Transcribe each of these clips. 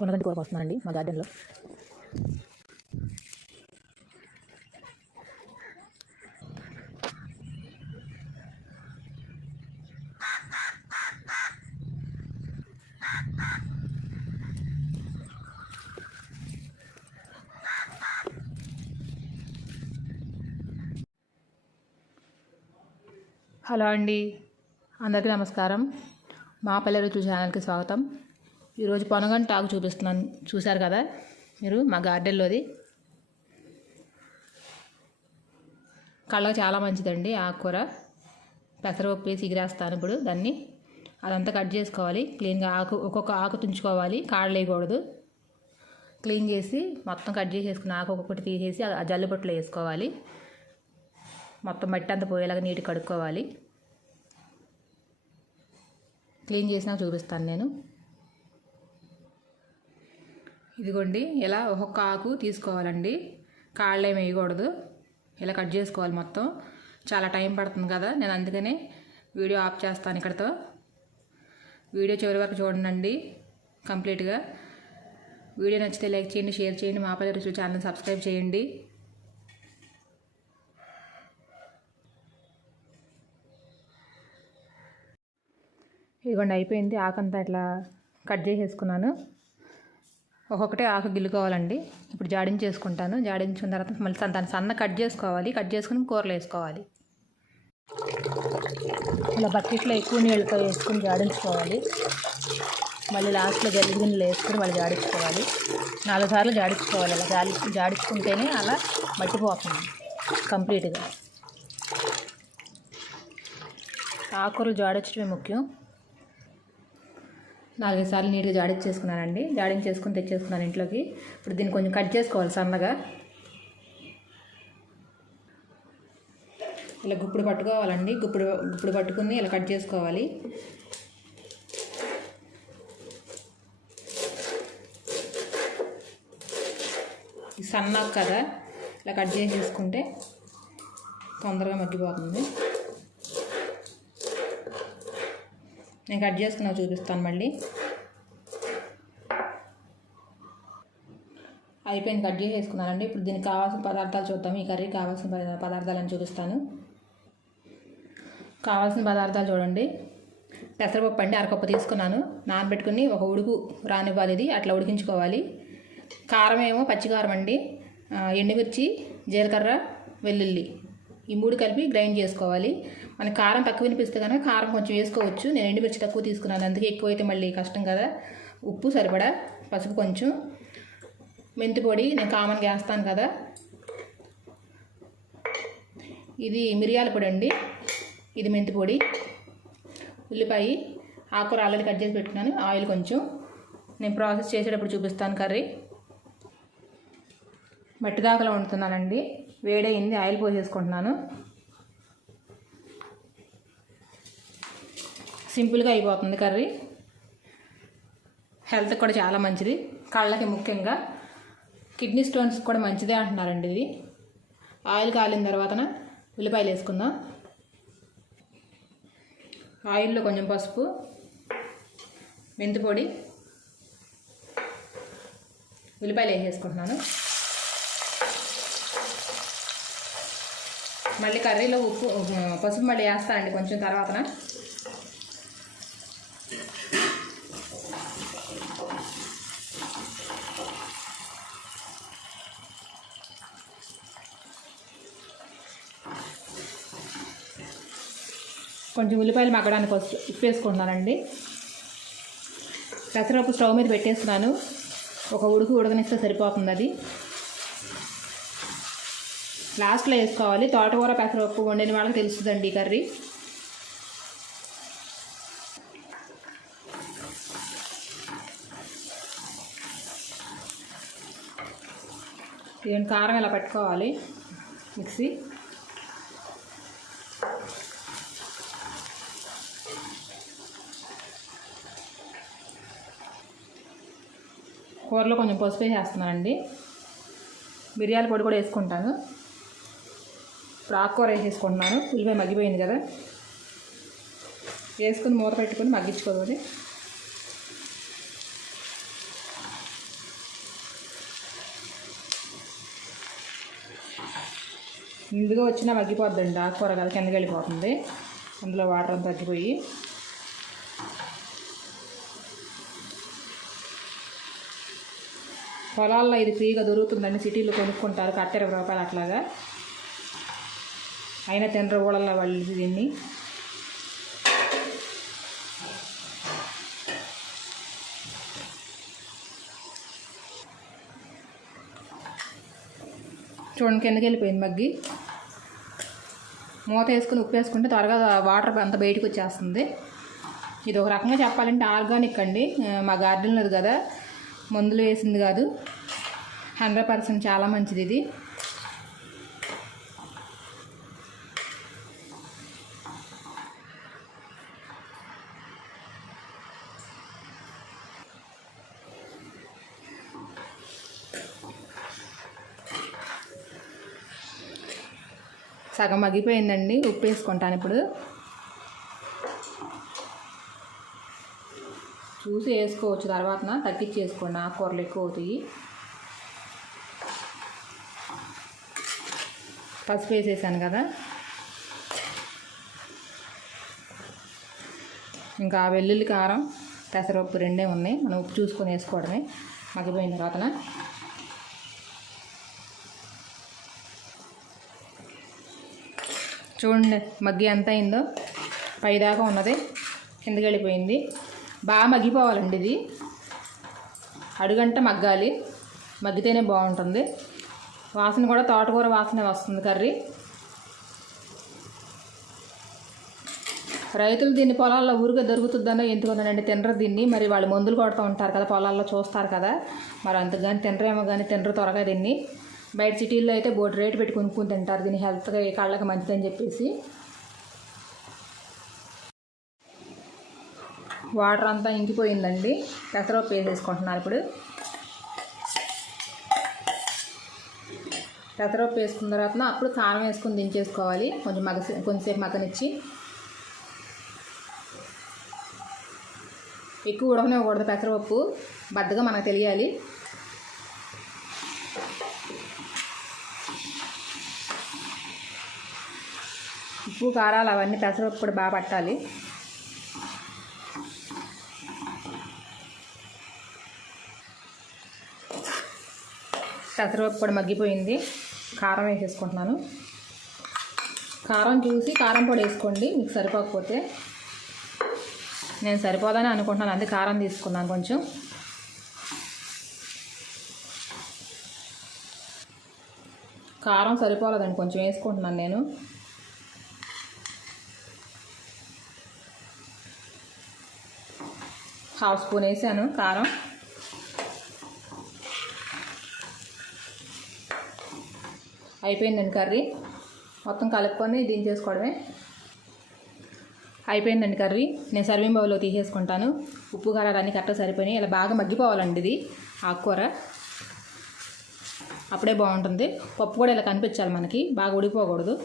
పొనగంటి కూర వస్తున్నానండి మా గార్డెన్లో. హలో అండి. అందరికీ నమస్కారం. మా పల్లె రుచి ఛానల్కి స్వాగతం. ఈరోజు పొనగంటి ఆకు చూపిస్తున్నాను. చూశారు కదా మీరు? మా గార్డెన్లోది. కళ్ళకు చాలా మంచిదండి ఆకుకూర. పెసరపప్పు వేసి ఎగిరేస్తాను ఇప్పుడు దాన్ని. అదంతా కట్ చేసుకోవాలి. క్లీన్గా ఆకు ఒక్కొక్క ఆకు తుంచుకోవాలి. కాళ్ళు వేయకూడదు. క్లీన్ చేసి మొత్తం కట్ చేసేసుకుని ఆకు ఒక్కొక్కటి తీసేసి ఆ జల్లు వేసుకోవాలి. మొత్తం మట్టి అంతా పోయేలాగా నీటి కడుక్కోవాలి. క్లీన్ చేసినాక చూపిస్తాను నేను. ఇదిగోండి ఇలా ఒక్కొక్క ఆకు తీసుకోవాలండి. కాళ్ళు ఏమి వేయకూడదు ఇలా కట్ చేసుకోవాలి మొత్తం. చాలా టైం పడుతుంది కదా నేను అందుకనే వీడియో ఆఫ్ చేస్తాను ఇక్కడితో. వీడియో చివరి వరకు చూడండి కంప్లీట్గా. వీడియో నచ్చితే లైక్ చేయండి షేర్ చేయండి మా పల్లె రుచులు ఛానల్ సబ్స్క్రైబ్ చేయండి. ఇదిగోండి అయిపోయింది. ఆకంతా ఇట్లా కట్ చేసేసుకున్నాను. ఒక్కొక్కటే ఆకు గిల్లుకోవాలండి. ఇప్పుడు జాడించేసుకుంటాను జాడించుకున్న తర్వాత మళ్ళీ దాన్ని సన్న కట్ చేసుకోవాలి. కట్ చేసుకుని కూరలు వేసుకోవాలి. ఇలా బకెట్లో ఎక్కువ నీళ్ళతో వేసుకుని జాడించుకోవాలి. మళ్ళీ లాస్ట్లో జల్లి గిన్నెలు వేసుకుని మళ్ళీ జాడించుకోవాలి. నాలుగు సార్లు జాడించుకోవాలి. అలా జాడి జాడించుకుంటేనే అలా మట్టిపోతుంది కంప్లీట్గా. ఆకుకూరలు జాడించడమే ముఖ్యం. నాలుగైదు సార్లు నీట్గా జాడించేసుకున్నానండి. జాడించేసుకుని తెచ్చేసుకున్నాను ఇంట్లోకి. ఇప్పుడు దీన్ని కొంచెం కట్ చేసుకోవాలి సన్నగా. ఇలా గుప్పుడు పట్టుకోవాలండి. గుప్పుడు గుప్పుడు పట్టుకుని ఇలా కట్ చేసుకోవాలి. ఇది సన్నగా కదా. ఇలా కట్ చేసేసుకుంటే తొందరగా మగ్గిపోతుంది. నేను కట్ చేసుకున్నా చూపిస్తాను మళ్ళీ. అయిపోయింది కట్ చేసేసుకున్నానండి. ఇప్పుడు దీనికి కావాల్సిన పదార్థాలు చూద్దాం. ఈ కర్రీకి కావాల్సిన పద- పదార్థాలను చూపిస్తాను. కావాల్సిన పదార్థాలు చూడండి. పెసరపప్పు అండి అరకప్పు తీసుకున్నాను. నానబెట్టుకుని ఒక ఉడుకు రానివ్వాలి ఇది అట్లా ఉడికించుకోవాలి. కారం ఏమో పచ్చికారం అండి. ఎండుమిర్చి జీలకర్ర వెల్లుల్లి. ఈ మూడు కలిపి గ్రైండ్ చేసుకోవాలి. మనకి కారం తక్కువ వినిపిస్తే కనుక కారం కొంచెం వేసుకోవచ్చు. నేను ఎండుమిర్చి తక్కువ తీసుకున్నాను. అందుకే ఎక్కువైతే మళ్ళీ కష్టం కదా. ఉప్పు సరిపడా పసుపు కొంచెం. మెంతి పొడి నేను కామన్గా వేస్తాను కదా. ఇది మిరియాల పొడి అండి. ఇది మెంతి పొడి. ఉల్లిపాయ ఆకుకూర ఆల్రెడీ కట్ చేసి పెట్టుకున్నాను. ఆయిల్ కొంచెం. నేను ప్రాసెస్ చేసేటప్పుడు చూపిస్తాను కర్రీ. మట్టిదాకలో వండుతున్నానండి. వేడయింది. ఆయిల్ పోసేసుకుంటున్నాను. సింపుల్గా అయిపోతుంది కర్రీ. హెల్త్ కూడా చాలా మంచిది. కళ్ళకి ముఖ్యంగా. కిడ్నీ స్టోన్స్ కూడా మంచిదే అంటున్నారండి ఇది. ఆయిల్ కాలిన తర్వాతన ఉల్లిపాయలు వేసుకుందాం. ఆయిల్లో కొంచెం పసుపు మెంతి పొడి ఉల్లిపాయలు వేసేసుకుంటున్నాను. మళ్ళీ కర్రీలో ఉప్పు పసుపు మళ్ళీ వేస్తానండి కొంచెం తర్వాతన. కొంచెం ఉల్లిపాయలు మగ్గడానికి ఉప్పు వేసుకుంటున్నానండి పెసరపప్పు స్టవ్ మీద పెట్టేస్తున్నాను. ఒక ఉడుకు ఉడకనిస్తే సరిపోతుంది అది లాస్ట్లో వేసుకోవాలి. తోటకూర పెసరపప్పు వండిన వాళ్ళకి తెలుస్తుందండి కర్రీ. ఇదేంటి కారం ఇలా పెట్టుకోవాలి? మిక్సీ. కూరలో కొంచెం పసుపు వేసేస్తున్నానండి మిరియాల పొడి కూడా వేసుకుంటాను. ఇప్పుడు ఆకుకూర వేసేసుకుంటున్నాను. ఉల్లిపాయ మగ్గిపోయింది కదా. వేసుకుని మూత పెట్టుకుని మగ్గించుకోవాలి. ముందుగా వచ్చినా మగ్గిపోద్దండి ఆకుకూర కదా కిందకి వెళ్ళిపోతుంది. అందులో వాటర్ తగ్గిపోయి. పొలాల్లో ఇది ఫ్రీగా దొరుకుతుందండి సిటీలో కొనుక్కుంటారు కట్ట ఇరవై రూపాయలు అట్లాగా. అయినా తినరు ఊళ్ళల్లో వాళ్ళు దీన్ని. చూడండి కిందకి వెళ్ళిపోయింది మగ్గి. మూత వేసుకుని ఉప్పు వేసుకుంటే త్వరగా వాటర్ అంతా బయటకు వచ్చేస్తుంది. ఇది ఒక రకంగా చెప్పాలంటే ఆర్గానిక్ అండి. మా మా గార్డెన్లో కదా. మందులు వేసింది కాదు. హండ్రెడ్ పర్సెంట్ చాలా మంచిది ఇది. సగం మగ్గిపోయిందండి. ఉప్పు వేసుకుంటాను ఇప్పుడు. చూసి వేసుకోవచ్చు తర్వాత తగ్గించి వేసుకోండి ఆకుకూరలు ఎక్కువ అవుతాయి. పసుపు వేసేసాను కదా. ఇంకా వెల్లుల్లి కారం పెసరపప్పు రెండే ఉన్నాయి. మనం ఉప్పు చూసుకొని వేసుకోవడమే. మగ్గిపోయిన తర్వాత చూడండి మగ్గి ఎంత అయిందో. పైదాకా ఉన్నది. కిందకి వెళ్ళిపోయింది. బాగా మగ్గిపోవాలండి ఇది. అడుగంట మగ్గాలి. మగ్గితేనే బాగుంటుంది. వాసన కూడా తోటకూర వాసన వస్తుంది కర్రీ. రైతులు దీన్ని పొలాల్లో ఊరిగా దొరుకుతుందనో ఎందుకున్నానండి తినరు దీన్ని. మరి వాళ్ళు మందులు కొడుతూ ఉంటారు కదా పొలాల్లో చూస్తారు కదా. మరి అంతగాని తినరేమో కానీ తినరు త్వరగా దీన్ని. బయట సిటీల్లో అయితే బోర్డు రేటు పెట్టి కొనుక్కుని తింటారు దీన్ని హెల్త్గా కళ్ళకి మంచిదని చెప్పేసి. వాటర్ అంతా ఇంకిపోయిందండి. పెసరపప్పు వేసేసుకుంటున్నారు ఇప్పుడు. పెసరపప్పు వేసుకున్న తర్వాత అప్పుడు కారం వేసుకుని దించేసుకోవాలి. కొంచెం మగ కొంచెంసేపు మగ్గనిచ్చి. ఎక్కువ ఉడకనివ్వకూడదు పెసరపప్పు. బద్దగా మనకు తెలియాలి. ఉప్పు కారాలు అవన్నీ పెసరపప్పు కూడా బాగా పట్టాలి. పెసరపప్పు కూడా మగ్గిపోయింది. కారం వేసేసుకుంటున్నాను. కారం చూసి కారం పొడి వేసుకోండి మీకు సరిపోకపోతే. నేను సరిపోదని అనుకుంటున్నాను అందుకే కారం తీసుకున్నాను కొంచెం. కారం సరిపోలేదండి కొంచెం వేసుకుంటున్నాను నేను. హాఫ్ స్పూన్ వేసాను కారం. అయిపోయిందండి కర్రీ. మొత్తం కలుపుకొని దించేసుకోవడమే అయిపోయిందండి కర్రీ. నేను సర్వింగ్ బౌల్లో తీసేసుకుంటాను. ఉప్పు కారాలు అన్నీ కరెక్ట్గా సరిపోయినాయి. ఇలా బాగా మగ్గిపోవాలండి ఇది ఆకుకూర. అప్పుడే బాగుంటుంది. పప్పు కూడా ఇలా కనిపించాలి మనకి. బాగా ఉడిపోకూడదు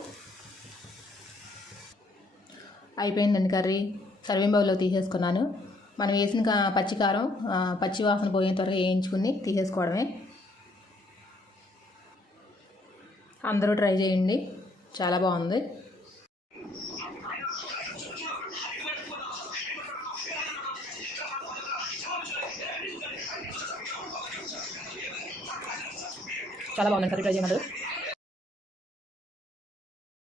అయిపోయిందండి కర్రీ. సర్వింగ్ బౌల్లో తీసేసుకున్నాను. మనం వేసిన కా- పచ్చికారం ఆ, పచ్చి వాసన పోయేంత వరకు వేయించుకుని తీసేసుకోవడమే. అందరూ ట్రై చేయండి. చాలా బాగుంది. చాలా బాగుంది. కర్రీ ట్రై చేయమన్నారు